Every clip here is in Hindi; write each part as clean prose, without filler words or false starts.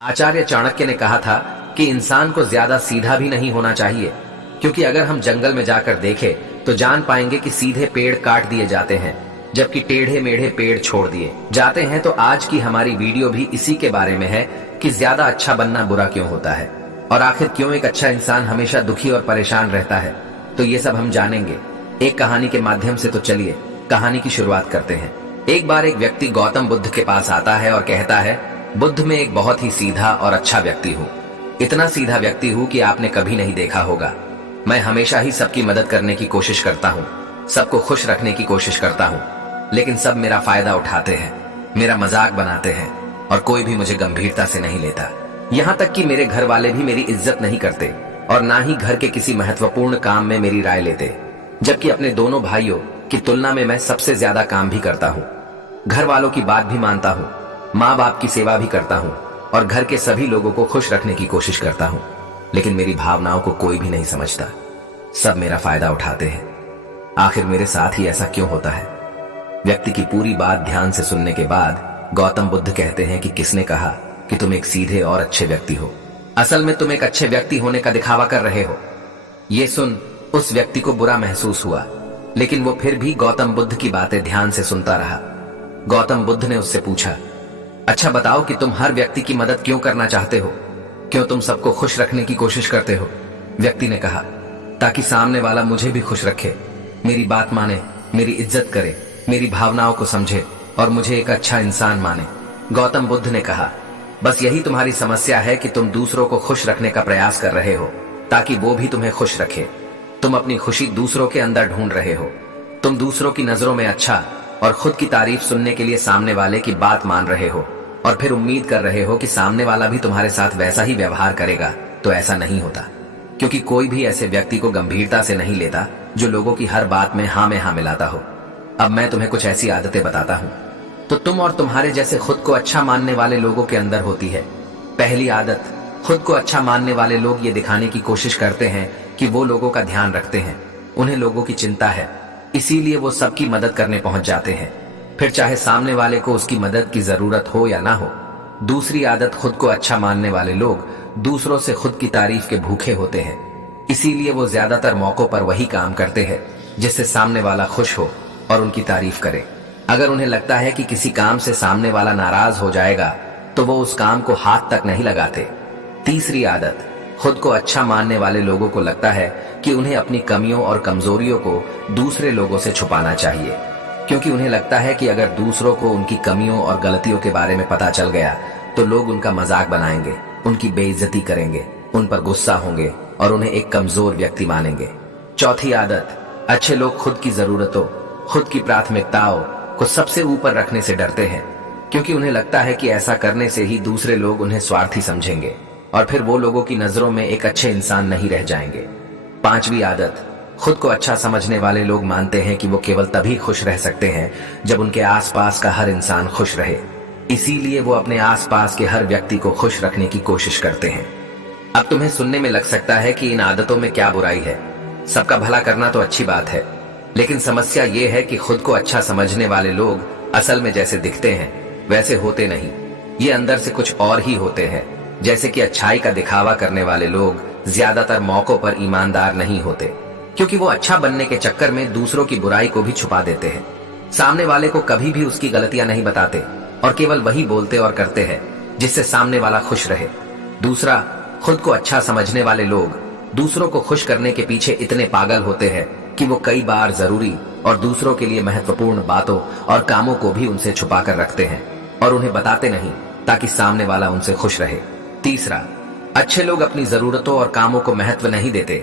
आचार्य चाणक्य ने कहा था कि इंसान को ज्यादा सीधा भी नहीं होना चाहिए, क्योंकि अगर हम जंगल में जाकर देखें तो जान पाएंगे कि सीधे पेड़ काट दिए जाते हैं जबकि टेढ़े मेढ़े पेड़ छोड़ दिए जाते हैं। तो आज की हमारी वीडियो भी इसी के बारे में है कि ज्यादा अच्छा बनना बुरा क्यों होता है और आखिर क्यों एक अच्छा इंसान हमेशा दुखी और परेशान रहता है। तो ये सब हम जानेंगे एक कहानी के माध्यम से। तो चलिए कहानी की शुरुआत करते हैं। एक बार एक व्यक्ति गौतम बुद्ध के पास आता है और कहता है, बुद्ध में एक बहुत ही सीधा और अच्छा व्यक्ति हूँ। इतना सीधा व्यक्ति हूँ कि आपने कभी नहीं देखा होगा। मैं हमेशा ही सबकी मदद करने की कोशिश करता हूँ, सबको खुश रखने की कोशिश करता हूँ, लेकिन सब मेरा फायदा उठाते हैं, मेरा मजाक बनाते हैं और कोई भी मुझे गंभीरता से नहीं लेता। यहाँ तक कि मेरे घर वाले भी मेरी इज्जत नहीं करते और ना ही घर के किसी महत्वपूर्ण काम में मेरी राय लेते, जबकि अपने दोनों भाइयों की तुलना में मैं सबसे ज्यादा काम भी करता हूँ। घर वालों की बात भी मानता हूँ, माँ बाप की सेवा भी करता हूँ और घर के सभी लोगों को खुश रखने की कोशिश करता हूँ, लेकिन मेरी भावनाओं को कोई भी नहीं समझता। सब मेरा फायदा उठाते हैं। आखिर मेरे साथ ही ऐसा क्यों होता है? व्यक्ति की पूरी बात ध्यान से सुनने के बाद गौतम बुद्ध कहते हैं कि किसने कहा कि तुम एक सीधे और अच्छे व्यक्ति हो? असल में तुम एक अच्छे व्यक्ति होने का दिखावा कर रहे हो। ये सुन उस व्यक्ति को बुरा महसूस हुआ, लेकिन वो फिर भी गौतम बुद्ध की बातें ध्यान से सुनता रहा। गौतम बुद्ध ने उससे पूछा, अच्छा बताओ कि तुम हर व्यक्ति की मदद क्यों करना चाहते हो? क्यों तुम सबको खुश रखने की कोशिश करते हो? व्यक्ति ने कहा, ताकि सामने वाला मुझे भी खुश रखे, मेरी बात माने, मेरी इज्जत करे, मेरी भावनाओं को समझे और मुझे एक अच्छा इंसान माने। गौतम बुद्ध ने कहा, बस यही तुम्हारी समस्या है कि तुम दूसरों को खुश रखने का प्रयास कर रहे हो ताकि वो भी तुम्हें खुश रखे। तुम अपनी खुशी दूसरों के अंदर ढूंढ रहे हो। तुम दूसरों की नजरों में अच्छा और खुद की तारीफ सुनने के लिए सामने वाले की बात मान रहे हो और फिर उम्मीद कर रहे हो कि सामने वाला भी तुम्हारे साथ वैसा ही व्यवहार करेगा। तो ऐसा नहीं होता, क्योंकि कोई भी ऐसे व्यक्ति को गंभीरता से नहीं लेता जो लोगों की हर बात में हाँ मिलाता हो। अब मैं तुम्हें कुछ ऐसी आदतें बताता हूँ तो तुम और तुम्हारे जैसे खुद को अच्छा मानने वाले लोगों के अंदर होती है। पहली आदत, खुद को अच्छा मानने वाले लोग ये दिखाने की कोशिश करते हैं कि वो लोगों का ध्यान रखते हैं, उन्हें लोगों की चिंता है, इसीलिए वो सबकी मदद करने पहुंच जाते हैं, फिर चाहे सामने वाले को उसकी मदद की जरूरत हो या ना हो। दूसरी आदत, खुद को अच्छा मानने वाले लोग दूसरों से खुद की तारीफ के भूखे होते हैं, इसीलिए वो ज्यादातर मौकों पर वही काम करते हैं जिससे सामने वाला खुश हो और उनकी तारीफ करे। अगर उन्हें लगता है कि किसी काम से सामने वाला नाराज हो जाएगा तो वो उस काम को हाथ तक नहीं लगाते। तीसरी आदत, खुद को अच्छा मानने वाले लोगों को लगता है कि उन्हें अपनी कमियों और कमजोरियों को दूसरे लोगों से छुपाना चाहिए, क्योंकि उन्हें लगता है कि अगर दूसरों को उनकी कमियों और गलतियों के बारे में पता चल गया तो लोग उनका मजाक बनाएंगे, उनकी बेइज्जती करेंगे, उन पर गुस्सा होंगे और उन्हें एक कमजोर व्यक्ति मानेंगे। चौथी आदत, अच्छे लोग खुद की जरूरतों, खुद की प्राथमिकताओं को सबसे ऊपर रखने से डरते हैं, क्योंकि उन्हें लगता है कि ऐसा करने से ही दूसरे लोग उन्हें स्वार्थी समझेंगे और फिर वो लोगों की नजरों में एक अच्छे इंसान नहीं रह जाएंगे। पांचवी आदत, खुद को अच्छा समझने वाले लोग मानते हैं कि वो केवल तभी खुश रह सकते हैं जब उनके आसपास का हर इंसान खुश रहे, इसीलिए वो अपने आसपास के हर व्यक्ति को खुश रखने की कोशिश करते हैं। अब तुम्हें सुनने में लग सकता है कि इन आदतों में क्या बुराई है, सबका भला करना तो अच्छी बात है, लेकिन समस्या ये है कि खुद को अच्छा समझने वाले लोग असल में जैसे दिखते हैं वैसे होते नहीं। ये अंदर से कुछ और ही होते हैं। जैसे कि अच्छाई का दिखावा करने वाले लोग ज्यादातर मौकों पर ईमानदार नहीं होते, क्योंकि वो अच्छा बनने के चक्कर में दूसरों की बुराई को भी छुपा देते हैं। सामने वाले को कभी भी उसकी गलतियां नहीं बताते और केवल वही बोलते और करते हैं जिससे सामने वाला खुश रहे। दूसरा, खुद को अच्छा समझने वाले लोग दूसरों को खुश करने के पीछे इतने पागल होते हैं कि वो कई बार जरूरी और दूसरों के लिए महत्वपूर्ण बातों और कामों को भी उनसे छुपा कर रखते हैं और उन्हें बताते नहीं ताकि सामने वाला उनसे खुश रहे। तीसरा, अच्छे लोग अपनी जरूरतों और कामों को महत्व नहीं देते,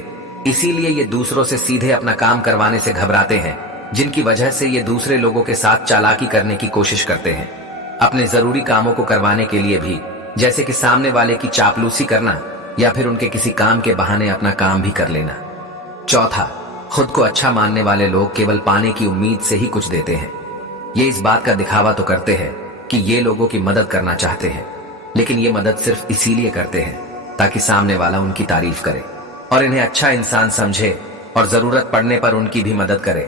इसीलिए ये दूसरों से सीधे अपना काम करवाने से घबराते हैं, जिनकी वजह से ये दूसरे लोगों के साथ चालाकी करने की कोशिश करते हैं, अपने जरूरी कामों को करवाने के लिए भी, जैसे कि सामने वाले की चापलूसी करना या फिर उनके किसी काम के बहाने अपना काम भी कर लेना। चौथा, खुद को अच्छा मानने वाले लोग केवल पाने की उम्मीद से ही कुछ देते हैं। ये इस बात का दिखावा तो करते हैं कि ये लोगों की मदद करना चाहते हैं, लेकिन ये मदद सिर्फ इसीलिए करते हैं ताकि सामने वाला उनकी तारीफ करे और इन्हें अच्छा इंसान समझे और जरूरत पड़ने पर उनकी भी मदद करे।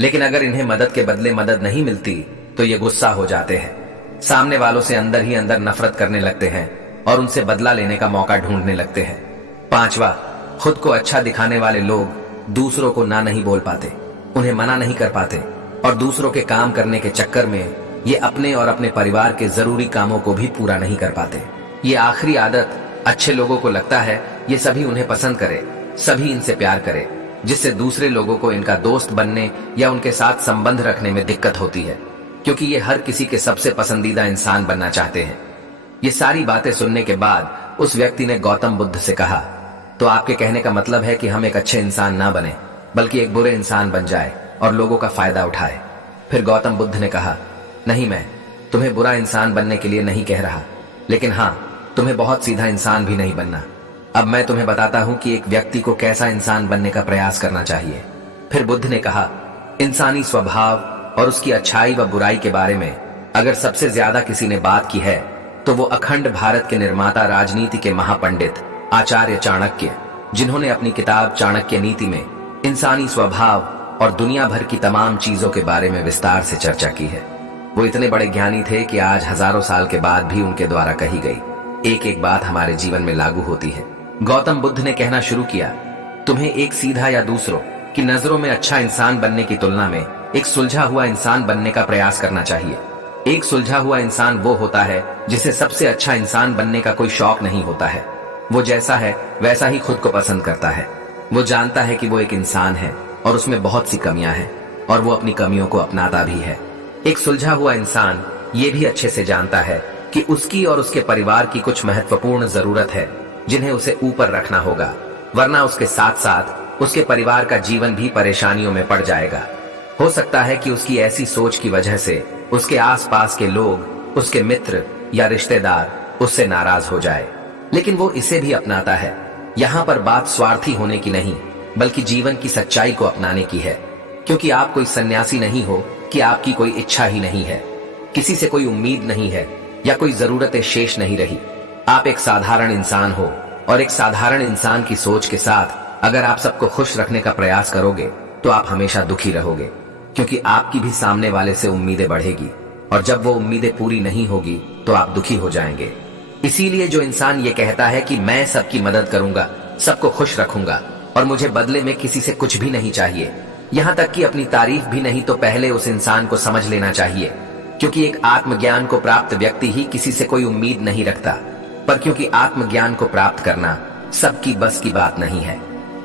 लेकिन अगर इन्हें मदद के बदले मदद नहीं मिलती तो ये गुस्सा हो जाते हैं, सामने वालों से अंदर ही अंदर नफरत करने लगते हैं और उनसे बदला लेने का मौका ढूंढने लगते हैं। पांचवा, खुद को अच्छा दिखाने वाले लोग दूसरों को ना नहीं बोल पाते, उन्हें मना नहीं कर पाते और दूसरों के काम करने के चक्कर में ये अपने और अपने परिवार के जरूरी कामों को भी पूरा नहीं कर पाते। ये आखिरी आदत अच्छे लोगों को लगता है ये सभी उन्हें पसंद करे, सभी इनसे प्यार करे, जिससे दूसरे लोगों को इनका दोस्त बनने या उनके साथ संबंध रखने में दिक्कत होती है, क्योंकि ये हर किसी के सबसे पसंदीदा इंसान बनना चाहते हैं। ये सारी बातें सुनने के बाद उस व्यक्ति ने गौतम बुद्ध से कहा, तो आपके कहने का मतलब है कि हम एक अच्छे इंसान ना बने बल्कि एक बुरे इंसान बन जाए और लोगों का फायदा उठाए। फिर गौतम बुद्ध ने कहा, नहीं, मैं तुम्हें बुरा इंसान बनने के लिए नहीं कह रहा, लेकिन हाँ, तुम्हें बहुत सीधा इंसान भी नहीं बनना। अब मैं तुम्हें बताता हूं कि एक व्यक्ति को कैसा इंसान बनने का प्रयास करना चाहिए। फिर बुद्ध ने कहा, इंसानी स्वभाव और उसकी अच्छाई व बुराई के बारे में अगर सबसे ज्यादा किसी ने बात की है तो वो अखंड भारत के निर्माता, राजनीति के महापंडित आचार्य चाणक्य, जिन्होंने अपनी किताब चाणक्य नीति में इंसानी स्वभाव और दुनिया भर की तमाम चीजों के बारे में विस्तार से चर्चा की है। वो इतने बड़े ज्ञानी थे कि आज हजारों साल के बाद भी उनके द्वारा कही गई एक एक बात हमारे जीवन में लागू होती है। गौतम बुद्ध ने कहना शुरू किया, तुम्हें एक सीधा या दूसरों की नजरों में अच्छा इंसान बनने की तुलना में एक सुलझा हुआ इंसान बनने का प्रयास करना चाहिए। एक सुलझा हुआ इंसान वो होता है जिसे सबसे अच्छा इंसान बनने का कोई शौक नहीं होता है। वो जैसा है वैसा ही खुद को पसंद करता है। वो जानता है कि वो एक इंसान है और उसमें बहुत सी कमियां हैं और वो अपनी कमियों को अपनाता भी है। एक सुलझा हुआ इंसान ये भी अच्छे से जानता है कि उसकी और उसके परिवार की कुछ महत्वपूर्ण जरूरत है जिन्हें उसे ऊपर रखना होगा, वरना उसके साथ साथ उसके परिवार का जीवन भी परेशानियों में पड़ जाएगा। हो सकता है कि उसकी ऐसी सोच की वजह से उसके आसपास के लोग, उसके मित्र या रिश्तेदार उससे नाराज हो जाए, लेकिन वो इसे भी अपनाता है। यहाँ पर बात स्वार्थी होने की नहीं बल्कि जीवन की सच्चाई को अपनाने की है, क्योंकि आप कोई सन्यासी नहीं हो कि आपकी कोई इच्छा ही नहीं है, किसी से कोई उम्मीद नहीं है या कोई जरूरतें शेष नहीं रही। आप एक साधारण इंसान हो और एक साधारण इंसान की सोच के साथ अगर आप सबको खुश रखने का प्रयास करोगे तो आप हमेशा दुखी रहोगे, क्योंकि आपकी भी सामने वाले से उम्मीदें बढ़ेगी और जब वो उम्मीदें पूरी नहीं होगी तो आप दुखी हो जाएंगे। इसीलिए जो इंसान ये कहता है कि मैं सबकी मदद करूंगा, सबको खुश रखूंगा और मुझे बदले में किसी से कुछ भी नहीं चाहिए, यहाँ तक कि अपनी तारीफ भी नहीं, तो पहले उस इंसान को समझ लेना चाहिए, क्योंकि एक आत्मज्ञान को प्राप्त व्यक्ति ही किसी से कोई उम्मीद नहीं रखता। पर क्योंकि आत्मज्ञान को प्राप्त करना सबकी बस की बात नहीं है,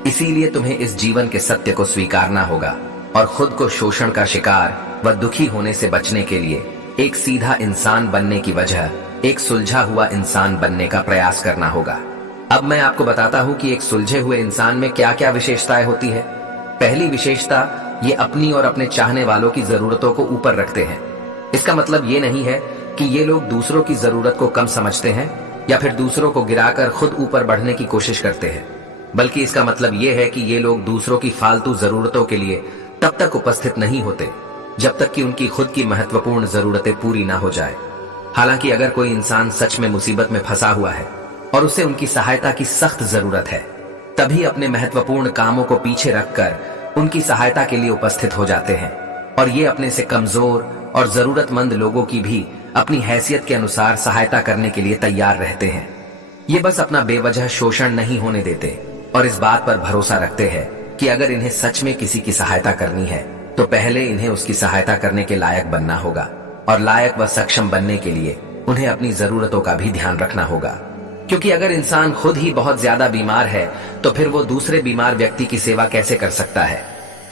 इसीलिए तुम्हें इस जीवन के सत्य को स्वीकारना होगा और खुद को शोषण का शिकार व दुखी होने से बचने के लिए एक सीधा इंसान बनने की वजह एक सुलझा हुआ इंसान बनने का प्रयास करना होगा। अब मैं आपको बताता हूं कि एक सुलझे हुए इंसान में क्या क्या विशेषताएं होती है। पहली विशेषता, ये अपनी और अपने चाहने वालों की जरूरतों को ऊपर रखते हैं। इसका मतलब ये नहीं है कि ये लोग दूसरों की जरूरत को कम समझते हैं या फिर दूसरों को गिराकर खुद ऊपर बढ़ने की कोशिश करते हैं, बल्कि इसका मतलब ये है कि ये लोग दूसरों की फालतू जरूरतों के लिए तब तक उपस्थित नहीं होते जब तक कि उनकी खुद की महत्वपूर्ण जरूरतें पूरी ना हो जाए। हालांकि अगर कोई इंसान सच में मुसीबत में फंसा हुआ है और उसे उनकी सहायता की सख्त जरूरत है, तभी अपने महत्वपूर्ण कामों को पीछे रखकर उनकी सहायता के लिए उपस्थित हो जाते हैं और ये अपने से कमजोर और जरूरतमंद लोगों की भी अपनी हैसियत के अनुसार सहायता करने के लिए तैयार रहते हैं। ये बस अपना बेवजह शोषण नहीं होने देते और इस बात पर भरोसा रखते हैं कि अगर इन्हें सच में किसी की सहायता करनी है तो पहले इन्हें उसकी सहायता करने के लायक बनना होगा और लायक व सक्षम बनने के लिए उन्हें अपनी जरूरतों का भी ध्यान रखना होगा। क्योंकि अगर इंसान खुद ही बहुत ज्यादा बीमार है तो फिर वो दूसरे बीमार व्यक्ति की सेवा कैसे कर सकता है।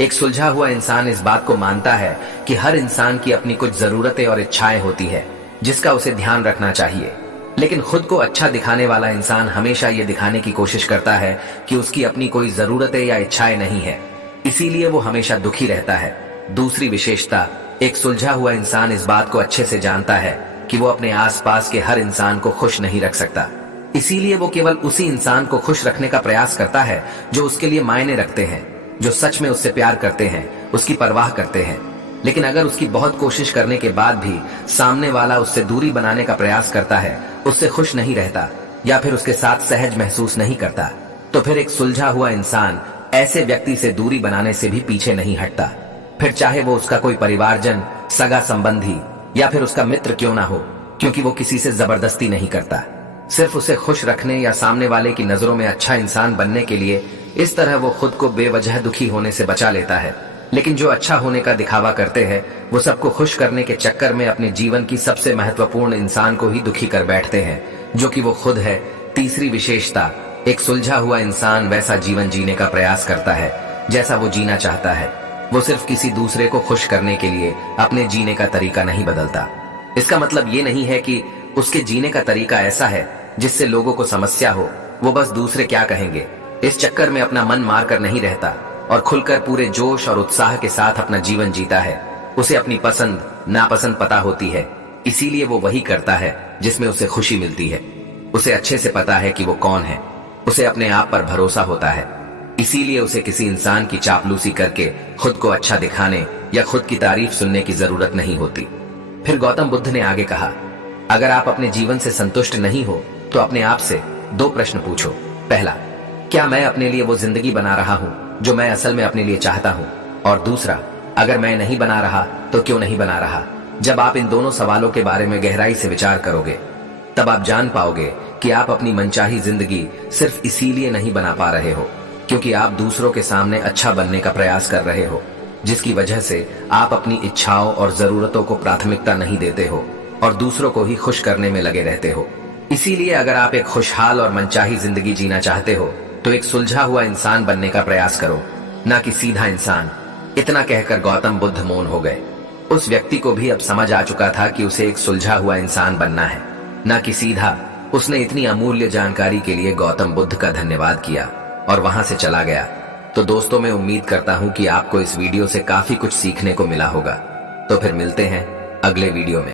एक सुलझा हुआ इंसान इस बात को मानता है कि हर इंसान की अपनी कुछ जरूरतें और इच्छाएं होती है जिसका उसे ध्यान रखना चाहिए, लेकिन खुद को अच्छा दिखाने वाला इंसान हमेशा ये दिखाने की कोशिश करता है कि उसकी अपनी कोई जरूरतें या इच्छाएं नहीं है, इसीलिए वो हमेशा दुखी रहता है। दूसरी विशेषता, एक सुलझा हुआ इंसान इस बात को अच्छे से जानता है कि वो अपने आसपास के हर इंसान को खुश नहीं रख सकता, इसीलिए वो केवल उसी इंसान को खुश रखने का प्रयास करता है जो उसके लिए मायने रखते हैं, जो सच में उससे प्यार करते हैं, उसकी परवाह करते हैं। लेकिन अगर उसकी बहुत कोशिश करने के बाद भी सामने वाला उससे दूरी बनाने का प्रयास करता है, उससे खुश नहीं रहता या फिर उसके साथ सहज महसूस नहीं करता, तो फिर एक सुलझा हुआ इंसान ऐसे व्यक्ति से दूरी बनाने से भी पीछे नहीं हटता, फिर चाहे वो उसका कोई परिवारजन, सगा संबंधी या फिर उसका मित्र क्यों ना हो, क्योंकि वो किसी से जबरदस्ती नहीं करता। सिर्फ उसे खुश रखने या सामने वाले की नजरों में अच्छा इंसान बनने के लिए इस तरह वो खुद को बेवजह दुखी होने से बचा लेता है। लेकिन जो अच्छा होने का दिखावा करते हैं वो सबको खुश करने के चक्कर में अपने जीवन की सबसे महत्वपूर्ण इंसान को ही दुखी कर बैठते हैं, जो कि वो खुद है। तीसरी विशेषता, एक सुलझा हुआ इंसान वैसा जीवन जीने का प्रयास करता है जैसा वो जीना चाहता है। वो सिर्फ किसी दूसरे को खुश करने के लिए अपने जीने का तरीका नहीं बदलता। इसका मतलब ये नहीं है कि उसके जीने का तरीका ऐसा है जिससे लोगों को समस्या हो। वो बस दूसरे क्या कहेंगे इस चक्कर में अपना मन मार कर नहीं रहता और खुलकर पूरे जोश और उत्साह के साथ अपना जीवन जीता है। उसे अपनी पसंद नापसंद पता होती है, इसीलिए वो वही करता है जिसमें उसे खुशी मिलती है। उसे अच्छे से पता है कि वो कौन है। उसे अपने आप पर भरोसा होता है, इसीलिए उसे किसी इंसान की चापलूसी करके खुद को अच्छा दिखाने या खुद की तारीफ सुनने की जरूरत नहीं होती। फिर गौतम बुद्ध ने आगे कहा, अगर आप अपने जीवन से संतुष्ट नहीं हो तो अपने आप से 2 प्रश्न पूछो। पहला, क्या मैं अपने लिए वो जिंदगी बना रहा हूं जो मैं असल में अपने लिए चाहता हूं? और दूसरा, अगर मैं नहीं बना रहा तो क्यों नहीं बना रहा? जब आप इन दोनों सवालों के बारे में गहराई से विचार करोगे तब आप जान पाओगे कि आप अपनी मनचाही जिंदगी सिर्फ इसीलिए नहीं बना पा रहे हो क्योंकि आप दूसरों के सामने अच्छा बनने का प्रयास कर रहे हो, जिसकी वजह से आप अपनी इच्छाओं और जरूरतों को प्राथमिकता नहीं देते हो और दूसरों को ही खुश करने में लगे रहते हो। इसीलिए अगर आप एक खुशहाल और मनचाही जिंदगी जीना चाहते हो तो एक सुलझा हुआ इंसान बनने का प्रयास करो, ना कि सीधा इंसान। इतना कहकर गौतम बुद्ध मौन हो गए। उस व्यक्ति को भी अब समझ आ चुका था कि उसे एक सुलझा हुआ इंसान बनना है, ना कि सीधा। उसने इतनी अमूल्य जानकारी के लिए गौतम बुद्ध का धन्यवाद किया और वहां से चला गया। तो दोस्तों, मैं उम्मीद करता हूं कि आपको इस वीडियो से काफी कुछ सीखने को मिला होगा। तो फिर मिलते हैं अगले वीडियो में।